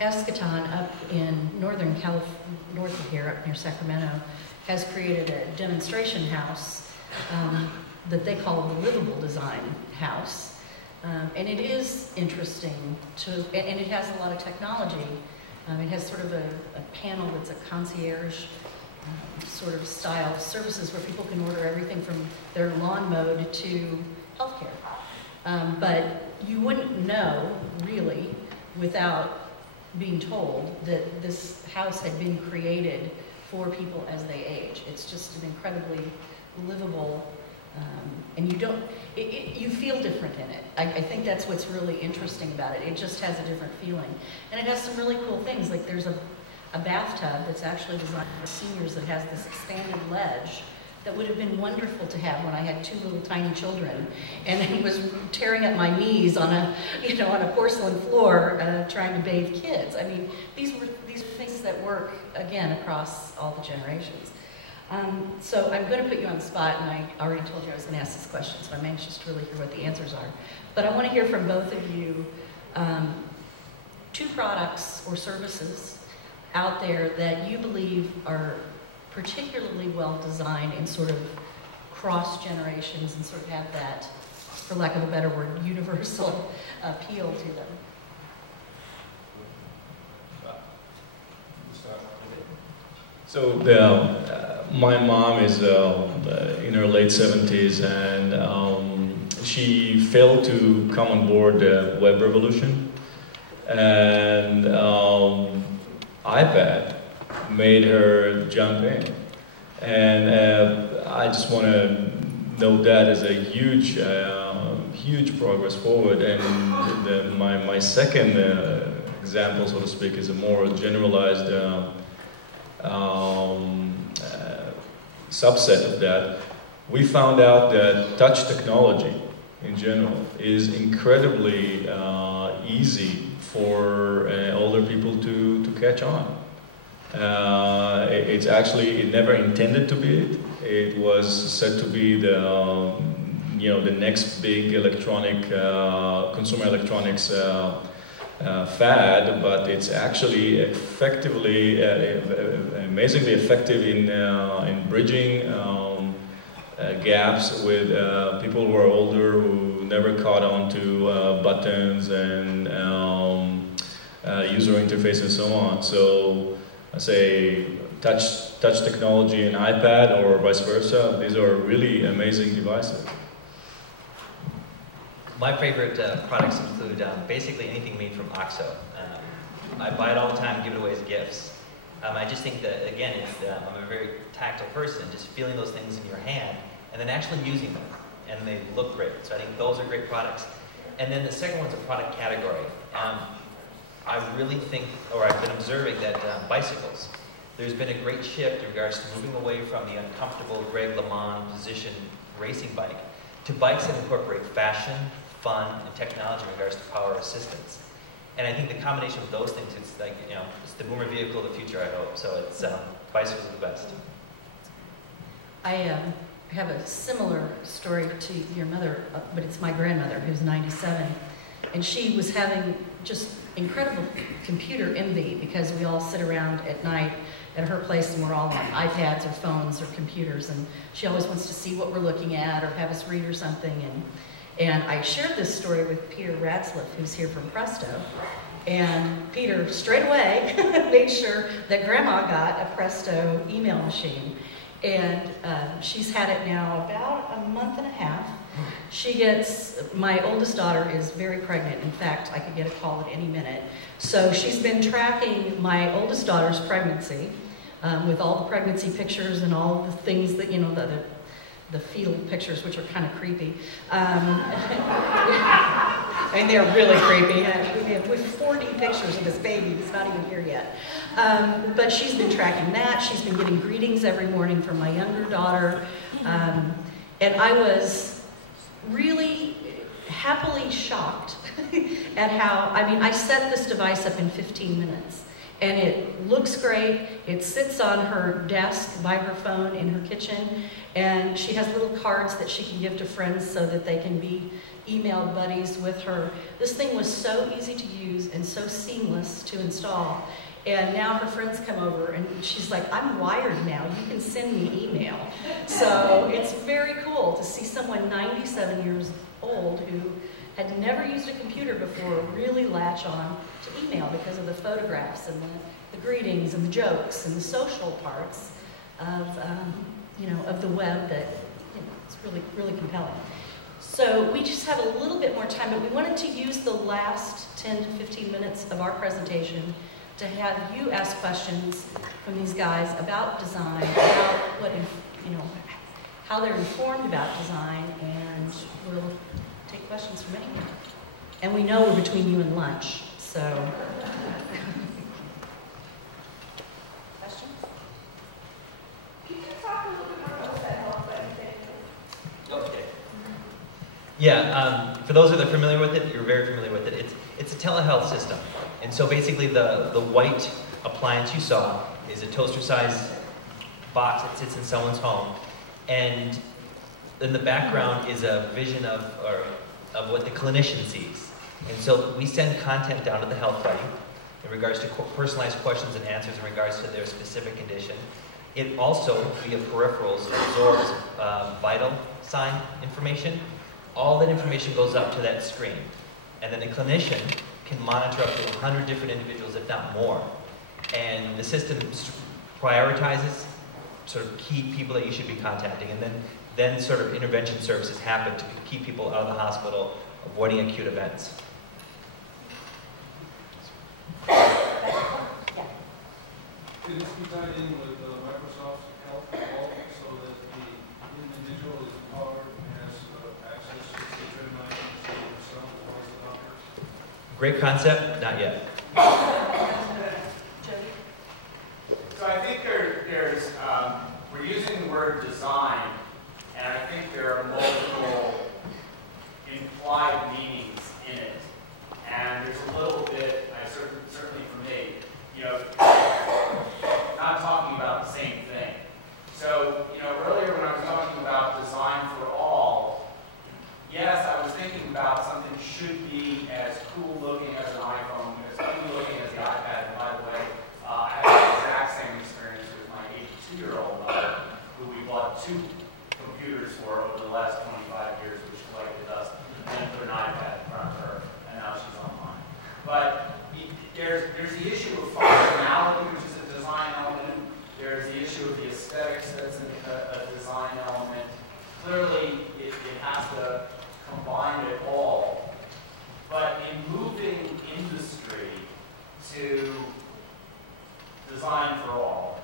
Eschaton up in northern California, north of here, up near Sacramento, has created a demonstration house that they call the Livable Design House. And it is interesting and it has a lot of technology. It has sort of a panel that's a concierge sort of style services where people can order everything from their lawn mowed to healthcare. But you wouldn't know, really, without being told that this house had been created for people as they age. It's just an incredibly livable, and you feel different in it. I think that's what's really interesting about it. It just has a different feeling. And it has some really cool things, like there's a bathtub that's actually designed for seniors that has this expanded ledge that would have been wonderful to have when I had 2 little tiny children, and I was tearing at my knees on a, on a porcelain floor trying to bathe kids. I mean, these are things that work, again, across all the generations. So I'm going to put you on the spot, and I already told you I was going to ask this question, so I'm anxious to really hear what the answers are. But I want to hear from both of you 2 products or services out there that you believe are particularly well designed and sort of cross generations and sort of have that, for lack of a better word, universal appeal to them. So my mom is in her late 70s, and she failed to come on board the web revolution, and iPad made her jump in, and I just want to note that as a huge, huge progress forward. And my second example, so to speak, is a more generalized subset of that. We found out that touch technology in general is incredibly easy for older people to catch on. It's actually, it never intended to be it. It was said to be the, the next big electronic, consumer electronics fad, but it's actually effectively, amazingly effective in bridging gaps with people who are older who never caught on to buttons and user interface and so on. So I say touch technology and iPad or vice versa, these are really amazing devices. My favorite products include basically anything made from OXO. I buy it all the time and give it away as gifts. I just think that, again, I'm a very tactile person, just feeling those things in your hand and then actually using them, and they look great. So I think those are great products. And then the second one's a product category. I really think, or I've been observing that bicycles, there's been a great shift in regards to moving away from the uncomfortable Greg LeMond position racing bike to bikes that incorporate fashion, fun, and technology in regards to power assistance. And I think the combination of those things, it's like, it's the boomer vehicle of the future, I hope. So it's, bicycles are the best. I have a similar story to your mother, but it's my grandmother who's 97. And she was having just incredible computer envy because we all sit around at night at her place and we're all on iPads or phones or computers, and she always wants to see what we're looking at or have us read or something. And I shared this story with Peter Radsliff, who's here from Presto, and Peter straight away made sure that Grandma got a Presto email machine. And she's had it now about a month and a half. My oldest daughter is very pregnant. In fact, I could get a call at any minute. So she's been tracking my oldest daughter's pregnancy with all the pregnancy pictures and all the things that, the fetal pictures, which are kind of creepy. I mean, they're really creepy. We have 40 pictures of this baby who's not even here yet. But she's been tracking that. She's been getting greetings every morning from my younger daughter. And I was really happily shocked at how, I set this device up in 15 minutes. And it looks great. It sits on her desk by her phone in her kitchen. And she has little cards that she can give to friends so that they can be email buddies with her. This thing was so easy to use and so seamless to install. And now her friends come over and she's like, I'm wired now, you can send me email. So it's very cool to see someone 97 years old who had never used a computer before really latch on to email because of the photographs and the greetings and the jokes and the social parts of, of the web that, it's really, really compelling. So we just have a little bit more time, but we wanted to use the last 10 to 15 minutes of our presentation to have you ask questions from these guys about design, about what, how they're informed about design, and we'll take questions from anyone. And we know we're between you and lunch, so. Questions? Can you talk a little bit more about that health thing? Okay. Yeah, for those that are familiar with it, you're very familiar with it. It's a telehealth system. And so basically the white appliance you saw is a toaster-sized box that sits in someone's home. And in the background is a vision of what the clinician sees. And so we send content down to the health buddy in regards to personalized questions and answers in regards to their specific condition. It also, via peripherals, absorbs vital sign information. All that information goes up to that screen. And then the clinician can monitor up to 100 different individuals, if not more. And the system prioritizes sort of key people that you should be contacting. And then sort of intervention services happen to keep people out of the hospital, avoiding acute events. Could this be tied in with Microsoft Health at all, so that the individual is empowered and has access to the information themselves as well as the doctors? Great concept, not yet. So I think we're using the word design, and I think there are multiple implied meanings in it. And there's a little bit, certainly for me, not talking about the same thing. So, earlier when I was talking about design for all, yes, I was thinking about something should be as cool looking as an iPhone, as cool looking as the iPad. And by the way, I had the exact same experience with my 82-year-old mother, who we bought 2 computers for over the last 25 years, which collected dust, and then put an iPad in front of her, and now she's online. But there's the issue of functionality, which is a design element. There's the issue of the aesthetics, that's a design element. Clearly, it has to combine it all. But in moving industry to design for all,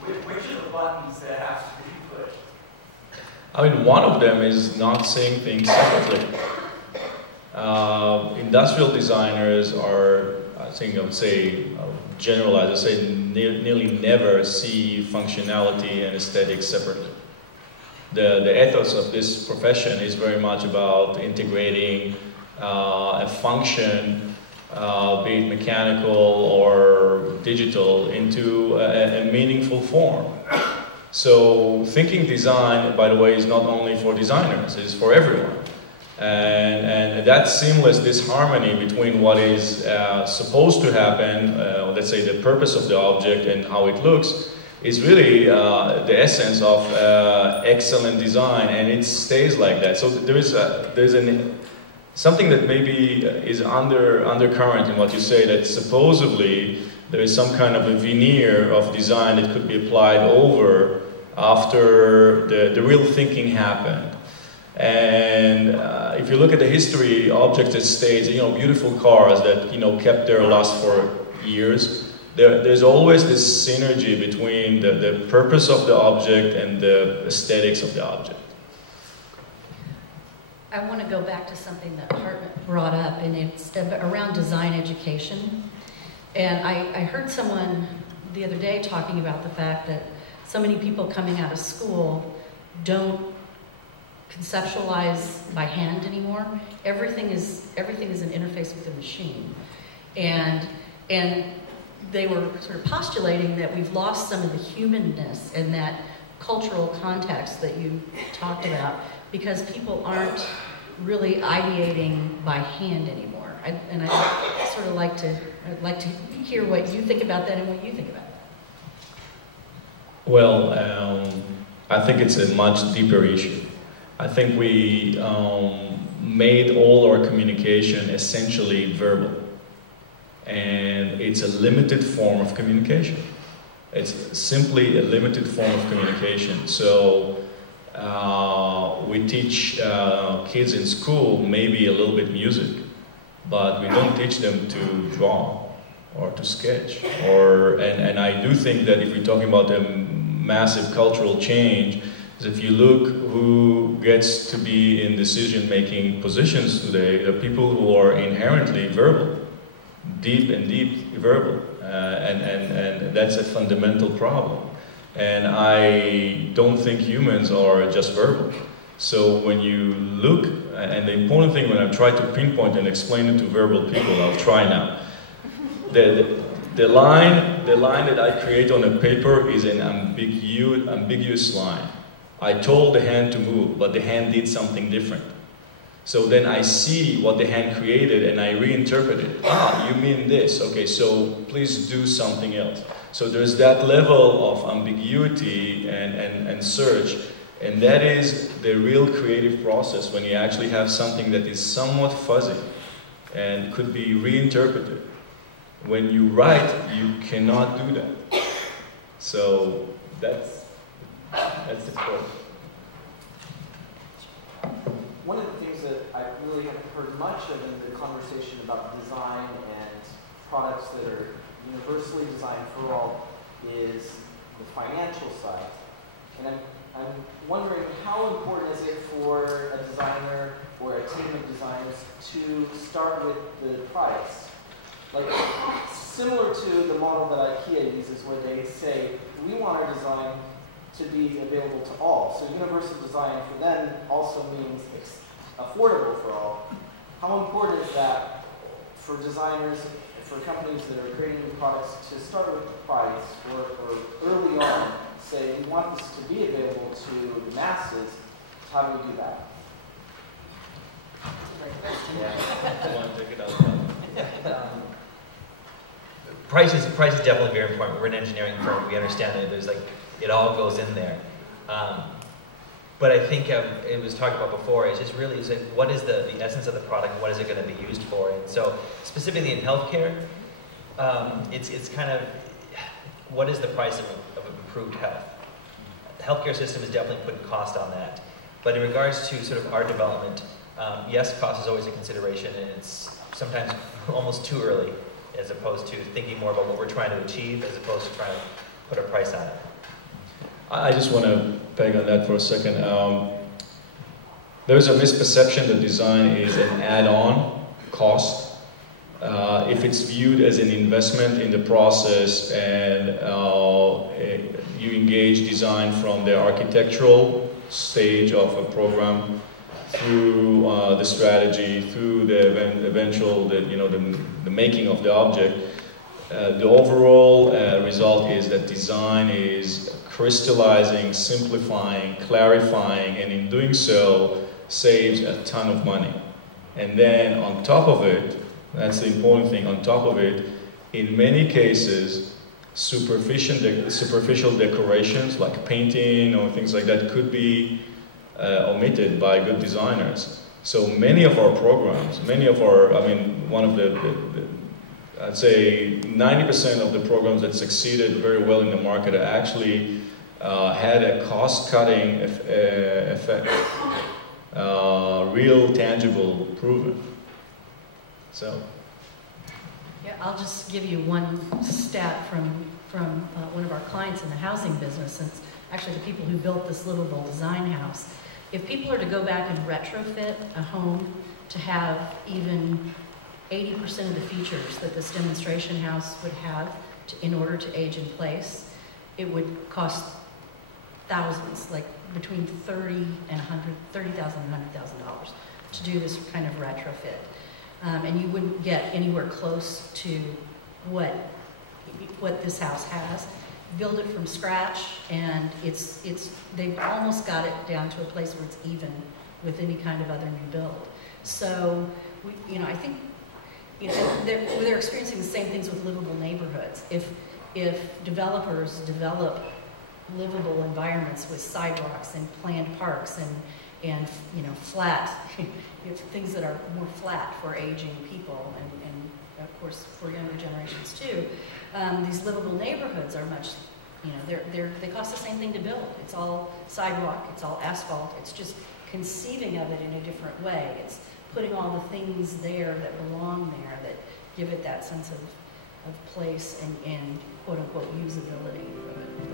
which are the buttons that have to be pushed? I mean, one of them is not saying things separately. Industrial designers are, I think I would say, generalize, I say nearly never see functionality and aesthetics separately. The ethos of this profession is very much about integrating a function, be it mechanical or digital, into a meaningful form. So thinking design, by the way, is not only for designers, it's for everyone. And that seamless, this harmony between what is supposed to happen, let's say the purpose of the object and how it looks, is really the essence of excellent design, and it stays like that. So there's something that maybe is undercurrent in what you say, that supposedly there is some kind of a veneer of design that could be applied over after the real thinking happened. And if you look at the history, objects that stayed, beautiful cars that kept their lust for years, there's always this synergy between the purpose of the object and the aesthetics of the object. I want to go back to something that Hartman brought up, and it's around design education. And I heard someone the other day talking about the fact that so many people coming out of school don't conceptualize by hand anymore. Everything is an interface with a machine. And they were sort of postulating that we've lost some of the humanness and that cultural context that you talked about, because people aren't really ideating by hand anymore. I sort of like to hear what you think about that and what you think about that. Well, I think it's a much deeper issue. I think we made all our communication essentially verbal. And it's a limited form of communication. It's simply a limited form of communication. So we teach kids in school maybe a little bit music, but we don't teach them to draw or to sketch. And I do think that if we're talking about a massive cultural change, is if you look who gets to be in decision-making positions today, the people who are inherently verbal, deep verbal, and that's a fundamental problem. And I don't think humans are just verbal. So when you look, and the important thing when I try to pinpoint and explain it to verbal people, I'll try now. The line that I create on a paper is an ambiguous line. I told the hand to move, but the hand did something different. So then I see what the hand created and I reinterpret it. Ah, you mean this. Okay, so please do something else. So there's that level of ambiguity and search, and that is the real creative process when you actually have something that is somewhat fuzzy and could be reinterpreted. When you write, you cannot do that. So that's the point. One of the things that I really haven't heard much of in the conversation about design and products that are universally designed for all is the financial side. And I'm wondering how important is it for a designer or a team of designers to start with the price? Like, similar to the model that IKEA uses where they say, we want our design to be available to all. So universal design for them also means it's affordable for all. How important is that for designers, for companies that are creating new products to start with the price or early on say, we want this to be available to the masses? How do we do that? Price is definitely very important. We're an engineering firm. We understand that there's it all goes in there. But I think it was talked about before. It's just really what is the essence of the product? What is it going to be used for? And so specifically in healthcare, it's kind of what is the price of improved health? The healthcare system is definitely putting cost on that. But in regards to sort of our development, yes, cost is always a consideration, and it's sometimes almost too early, as opposed to thinking more about what we're trying to achieve, as opposed to trying to put a price on it. I just want to peg on that for a second. There's a misperception that design is an add-on cost. If it's viewed as an investment in the process and you engage design from the architectural stage of a program through the strategy, through the eventual, the making of the object, the overall result is that design is crystallizing, simplifying, clarifying, and in doing so, saves a ton of money. And then on top of it, that's the important thing, on top of it, in many cases, superficial decorations like painting or things like that could be omitted by good designers. So many of our programs, one of I'd say 90% of the programs that succeeded very well in the market actually had a cost-cutting effect, real, tangible, proven. So. Yeah, I'll just give you one stat from one of our clients in the housing business, and it's actually the people who built this livable design house. If people are to go back and retrofit a home to have even 80% of the features that this demonstration house would have in order to age in place, it would cost thousands, like between $30,000 and $100,000 to do this kind of retrofit. And you wouldn't get anywhere close to what this house has. Build it from scratch, and they've almost got it down to a place where it's even with any kind of other new build. So, I think, You know, they're experiencing the same things with livable neighborhoods. If developers develop livable environments with sidewalks and planned parks and you know, flat, things that are more flat for aging people and of course for younger generations too, these livable neighborhoods are much, you know, they cost the same thing to build. It's all sidewalk, it's all asphalt, it's just conceiving of it in a different way. It's putting all the things there that belong there that give it that sense of place and quote unquote usability for the